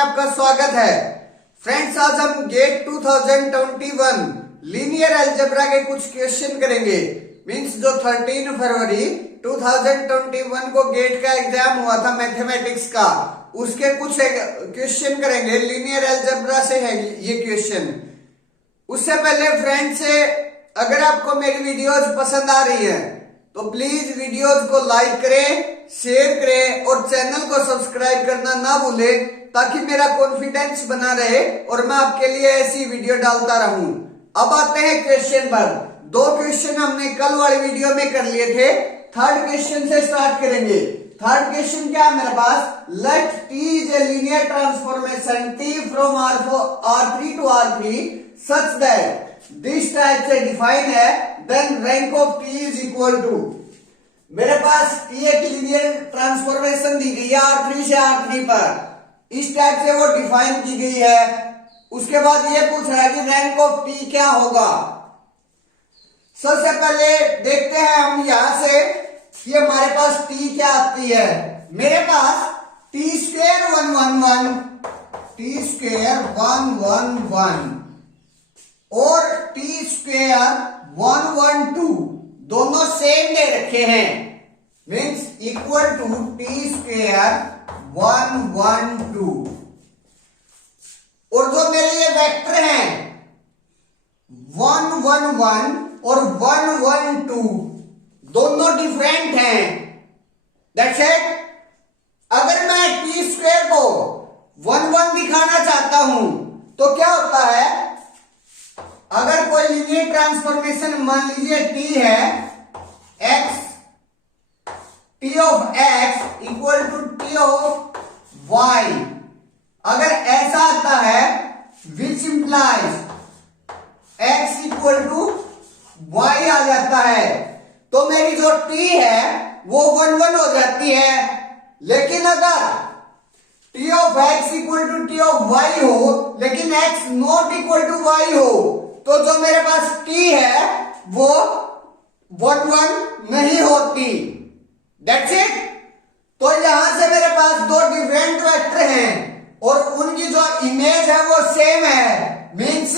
आपका स्वागत है। फ्रेंड्स, आज हम गेट 2021 लीनियर अलजेब्रा के कुछ क्वेश्चन करेंगे। मींस जो 13 फरवरी 2021 को गेट का एग्जाम हुआ था मैथमेटिक्स का, उसके कुछ क्वेश्चन करेंगे। लीनियर अलजेब्रा से है ये क्वेश्चन। उससे पहले फ्रेंड्स, अगर आपको मेरी वीडियोज पसंद आ रही है तो प्लीज वीडियोज को लाइक करें, शेयर करें और चैनल को सब्सक्राइब करना ना भूलें, ताकि मेरा कॉन्फिडेंस बना रहे और मैं आपके लिए ऐसी वीडियो डालता रहूं। अब आते हैं क्वेश्चन पर। दो क्वेश्चन हमने कल वाली वीडियो में कर लिए थे। थर्ड क्वेश्चन से स्टार्ट करेंगे। थर्ड क्वेश्चन क्या है मेरे पास? Let T is a linear transformation T from R3 to R3 such that this type से डिफाइन है, then rank of T is equal to. मेरे पास टी एक लीनियर ट्रांसफॉर्मेशन दी गई है R3 से R3 पर, इस टाइप से वो डिफाइन की गई है। उसके बाद ये पूछ रहा है कि रैंक ऑफ टी क्या होगा। सबसे पहले देखते हैं हम यहां से कि हमारे पास टी क्या आती है। मेरे पास टी स्क्वेयर 111, टी स्क्वेयर 111 और टी स्क्वेयर 112 दोनों सेम दे रखे हैं, means equal to T square 112। और जो मेरे ये वेक्टर हैं 111 और 112 दोनों डिफरेंट हैं। That's it. अगर मैं टी स्क्वेयर को 11 दिखाना चाहता हूं तो क्या होता है, अगर कोई लीनियर ट्रांसफॉर्मेशन मान लीजिए टी है x, T of x equal to T of y, अगर ऐसा आता है which implies x equal to y आ जाता है, तो मेरी जो t है वो 11 हो जाती है। लेकिन अगर t of x equal to T of y हो लेकिन x not equal to y हो, तो जो मेरे पास t है वो 11 नहीं होती। That's it। तो यहां से मेरे पास दो डिफरेंट वेक्टर हैं और उनकी जो इमेज है वो सेम है। मीन्स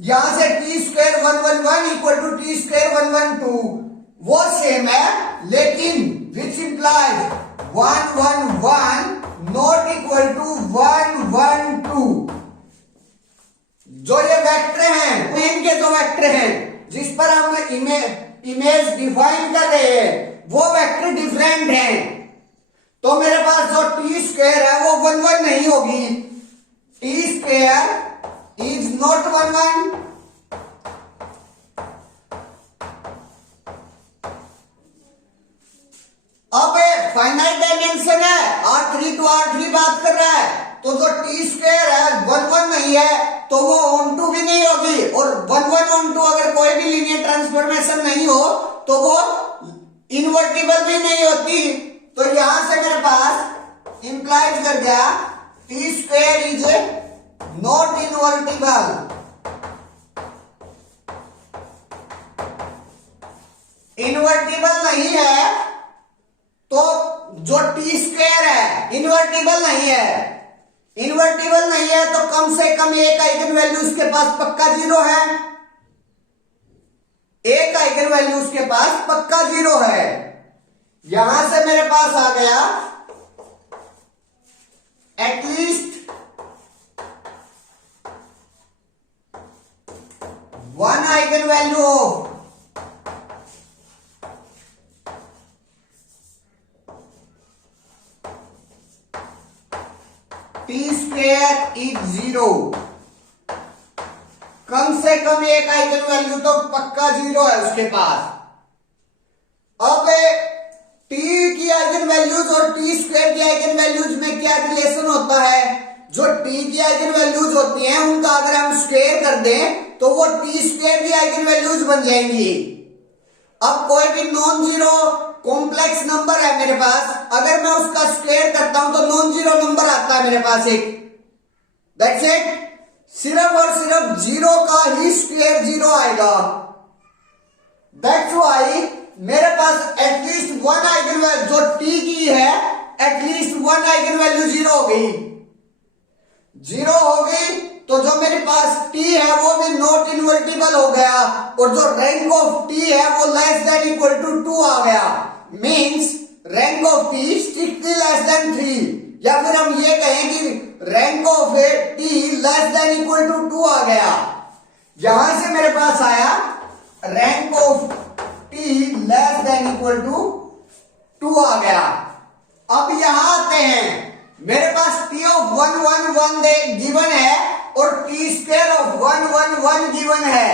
यहां से T square 111 equal to T square 112 वो सेम है, लेकिन which implies 111 not equal to 112। जो ये वेक्टर हैं, इनके जो वेक्टर हैं जिस पर हम इमेज डिफाइन कर रहे हैं वो वेक्टर डिफरेंट हैं। तो मेरे पास जो टी स्क्वायर है वो 11 नहीं होगी। T square is not 11। अब फाइनाइट डायमेंशन है, R3 to R3 बात कर रहा है, तो जो टी स्क्वायर है 11 नहीं है तो वो ऑन टू भी नहीं होगी, और 11 ऑन टू अगर कोई भी लीनियर ट्रांसफॉर्मेशन नहीं हो तो वो इनवर्टिबल भी नहीं होती। तो यहां से मेरे पास इंप्लाइज कर गया T square is not invertible. Invertible नहीं है तो जो टी स्क्वायर है इनवर्टिबल नहीं है। इनवर्टिबल नहीं है तो कम से कम एक आइगन वैल्यू उसके पास पक्का 0 है। एक आइगन वैल्यू उसके पास पक्का 0 है। यहां से मेरे पास आ गया at least one eigen value of T square is 0। कम से कम एक आइगन वैल्यू तो पक्का 0 है उसके पास। अब टी की आइगन वैल्यूज और टी स्क्वायर की आइगन वैल्यूज में क्या रिलेशन होता है? जो टी की आइगन वैल्यूज होती हैं उनका अगर हम स्क्वायर कर दें तो वो टी स्क्वायर की आइगन वैल्यूज बन जाएंगी। अब कोई भी नॉन जीरो कॉम्प्लेक्स नंबर है मेरे पास, अगर मैं उसका स्क्वायर करता हूं तो नॉन जीरो नंबर आता है मेरे पास एक। That's it. सिर्फ और सिर्फ 0 का ही स्क्वायर 0 आएगा। दैट्स व्हाई मेरे पास एटलीस्ट वन आइगन वैल्यू जो टी की है, एटलीस्ट वन आइगन वैल्यू 0 हो गई। जीरो होगी तो जो मेरे पास t है वो भी नॉट इन्वर्टिबल हो गया, और जो रैंक ऑफ t है वो लेस देन इक्वल टू 2 आ गया। Means rank of t strictly less than 3, या फिर हम ये कहें कि rank of t less than equal to 2 आ गया। यहां से मेरे पास आया rank of t less than equal to 2 आ गया। अब यहां आते हैं, मेरे पास t ऑफ 1 1 1 गिवन है और t स्क्वायर ऑफ 1 1 1 गिवन है।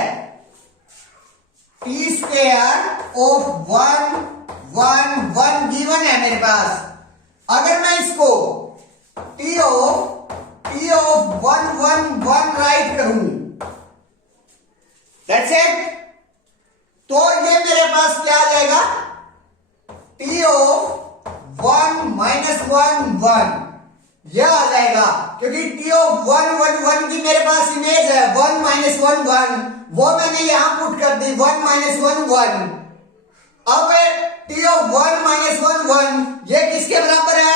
t स्क्वायर ऑफ 1 1 1 गिवन है मेरे पास। अगर मैं इसको t ऑफ 1 1 1 राइट करूं, दैट्स इट, तो ये मेरे पास क्या आ जाएगा, t ऑफ 1 माइनस 1 1 यह आ जाएगा, क्योंकि t ऑफ 1 1 1 की मेरे पास इमेज है 1 माइनस 1 1, वो मैंने यहां पुट कर दी 1 माइनस 1 1। अब t ऑफ 1 माइनस 1 1 ये किसके बराबर है,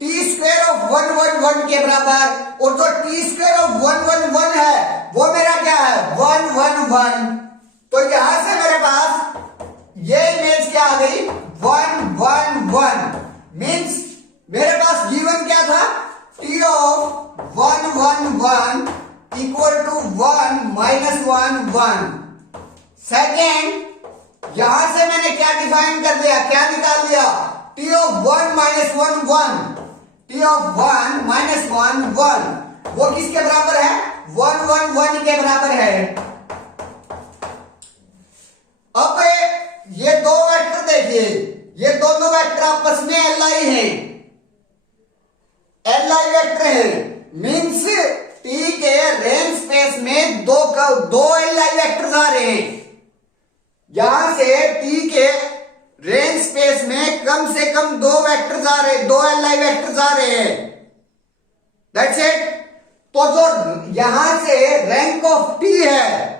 t स्क्वायर ऑफ 1 1 1 के बराबर, और जो t स्क्वायर ऑफ 1 1 1 है वो मेरा क्या है 1 1 1। तो यहां से मेरे पास ये इमेज क्या आ गई 1 1 1। मींस मेरे पास गिवन क्या था, t of 1 1 1 equal to 1 minus 1 1। Second, यहां से मैंने क्या डिफाइन कर दिया, क्या निकाल लिया, t of 1 minus 1 1, t of 1 minus 1 1 वो किसके बराबर है 1 1 1 के बराबर है। अब ये दो वेक्टर देखिए, ये दोनों वेक्टर आपस में li हैं, li वेक्टर है। मींस t के रेंज स्पेस में दो li वेक्टर्स आ रहे हैं। यहां से t के रेंज स्पेस में कम से कम दो वेक्टर्स आ रहे, दो li वेक्टर्स आ रहे हैं। That's it. तो जो यहां से रैंक ऑफ t है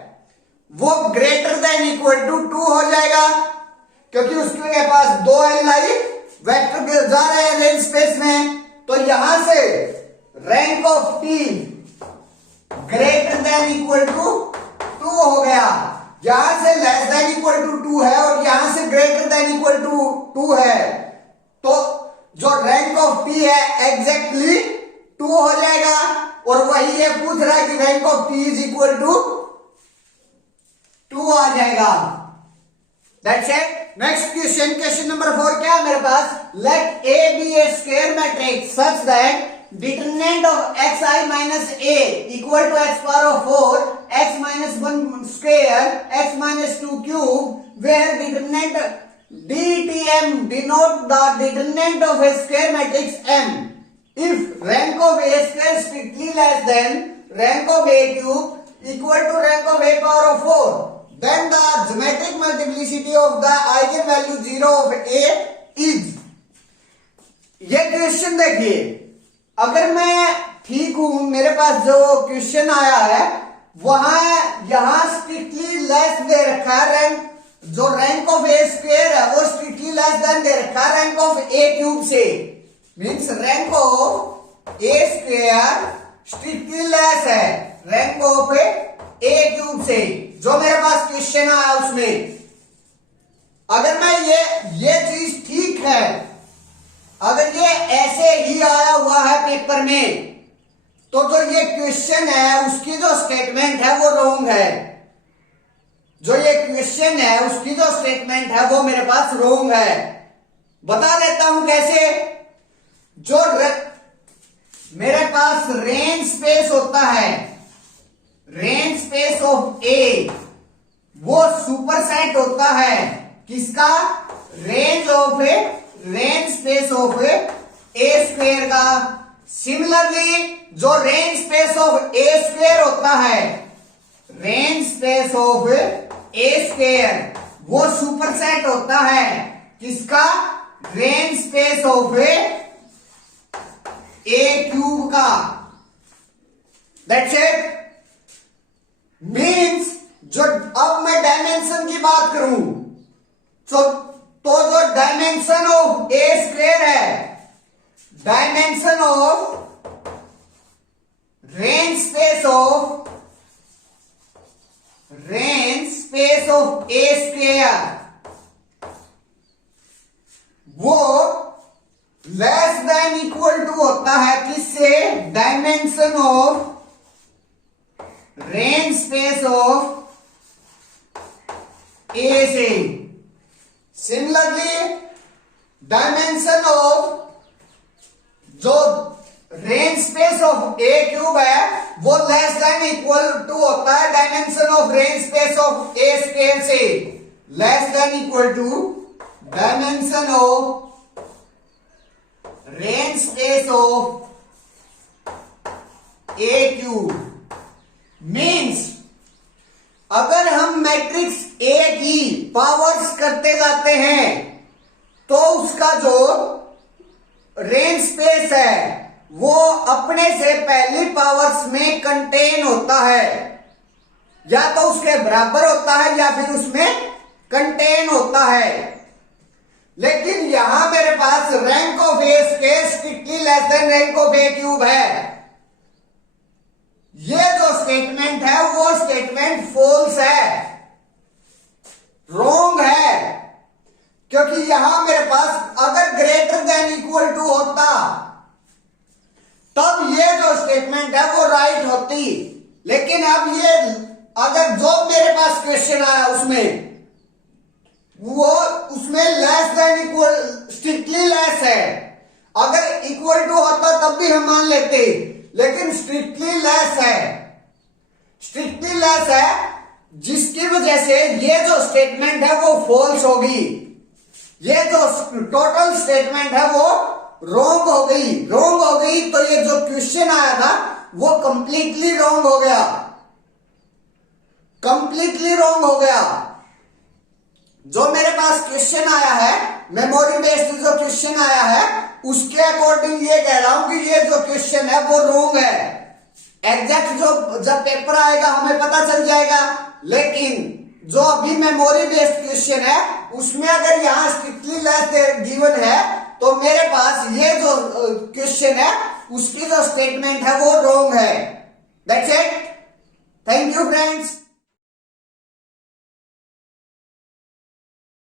वो ग्रेटर देन इक्वल टू 2 हो जाएगा, क्योंकि उसके पास दो li वेक्टर जा रहे हैं रेंज स्पेस में। तो यहां से rank of t greater than equal to 2 हो गया। यहां से लेस देन इक्वल टू 2 है और यहां से ग्रेटर देन इक्वल टू 2 है। तो जो रैंक ऑफ t है एग्जैक्टली 2 हो जाएगा, और वही ये पूछ रहा है कि rank of t is equal to 2 आ जाएगा। That's it. Next question, question number 4 क्या है मेरे पास, let a be a square matrix such that determinant of xi minus a equal to x power of 4 x minus 1 square x minus 2 cube, where determinant DTM denote the determinant of a square matrix M if rank of a square strictly less than rank of a cube equal to rank of a power of 4, then the geometric multiplicity of the eigenvalue 0 of a is। ये question देखिए, अगर मैं ठीक हूं, मेरे पास जो question आया है वहां यहां स्ट्रिक्टली लेस दे रखा है, रैंक जो रैंक ऑफ ए स्क्वायर है वो स्ट्रिक्टली लेस देन दे रखा है रैंक ऑफ ए क्यूब से। Means rank of A square strictly less है रैंक ऑफ ए क्यूब से, जो मेरे पास क्वेश्चन आया उसमें। अगर मैं ये चीज ठीक है, अगर ये ऐसे ही आया हुआ है पेपर में, तो जो ये क्वेश्चन है उसकी जो स्टेटमेंट है वो रॉन्ग है। जो ये क्वेश्चन है उसकी जो स्टेटमेंट है वो मेरे पास रॉन्ग है। बता देता हूं कैसे। जो मेरे पास रेंज स्पेस होता है, रेंज स्पेस ऑफ ए, वो सुपरसेट होता है किसका, range space of A square का। सिमिलरली जो range space of A square होता है, range space of A square वो सुपरसेट होता है किसका, range space of A cube का। That's it. मींस जो अब मैं डायमेंशन की बात करूं तो जो डायमेंशन ऑफ ए स्क्वायर है, dimension of range space of A square वो लेस देन इक्वल टू होता है किससे? Dimension of range space of A से। सिमिलरली डायमेंशन ऑफ जो range space of A cube है वो लेस देन इक्वल टू होता है dimension of range space of A square से। Less than equal to dimension of range space of A cube means अगर हम matrix A की powers करते जाते हैं तो उसका जो रेंज स्पेस है वो अपने से पहली पावर्स में कंटेन होता है, या तो उसके बराबर होता है या फिर उसमें कंटेन होता है। लेकिन यहां मेरे पास rank of A square strictly less than rank of A cube है। ये जो स्टेटमेंट है वो स्टेटमेंट फॉल्स है, रॉन्ग है, क्योंकि यहां मेरे पास अगर ग्रेटर देन इक्वल टू होता तब ये जो स्टेटमेंट है वो राइट होती। लेकिन अब ये अगर जो मेरे पास क्वेश्चन आया उसमें less than equal strictly less है। अगर इक्वल टू होता तब भी हम मान लेते, लेकिन स्ट्रिक्टली लेस है। स्ट्रिक्टली लेस है जिसकी वजह से ये जो स्टेटमेंट है वो फॉल्स होगी। ये जो टोटल स्टेटमेंट है वो रॉन्ग हो गई। तो ये जो क्वेश्चन आया था वो कंप्लीटली रॉन्ग हो गया। जो मेरे पास क्वेश्चन आया है, मेमोरी बेस्ड जो क्वेश्चन आया है, उसके अकॉर्डिंग ये कह रहा हूं कि ये जो क्वेश्चन है वो रॉन्ग है। एग्जैक्ट जो जब पेपर आएगा हमें पता चल जाएगा, लेकिन जो अभी मेमोरी बेस्ड क्वेश्चन है उसमें अगर यहां स्ट्रिक्टली लेस गिवन है तो मेरे पास ये जो क्वेश्चन है उसकी जो स्टेटमेंट है वो रॉन्ग है। That's it. Thank you friends.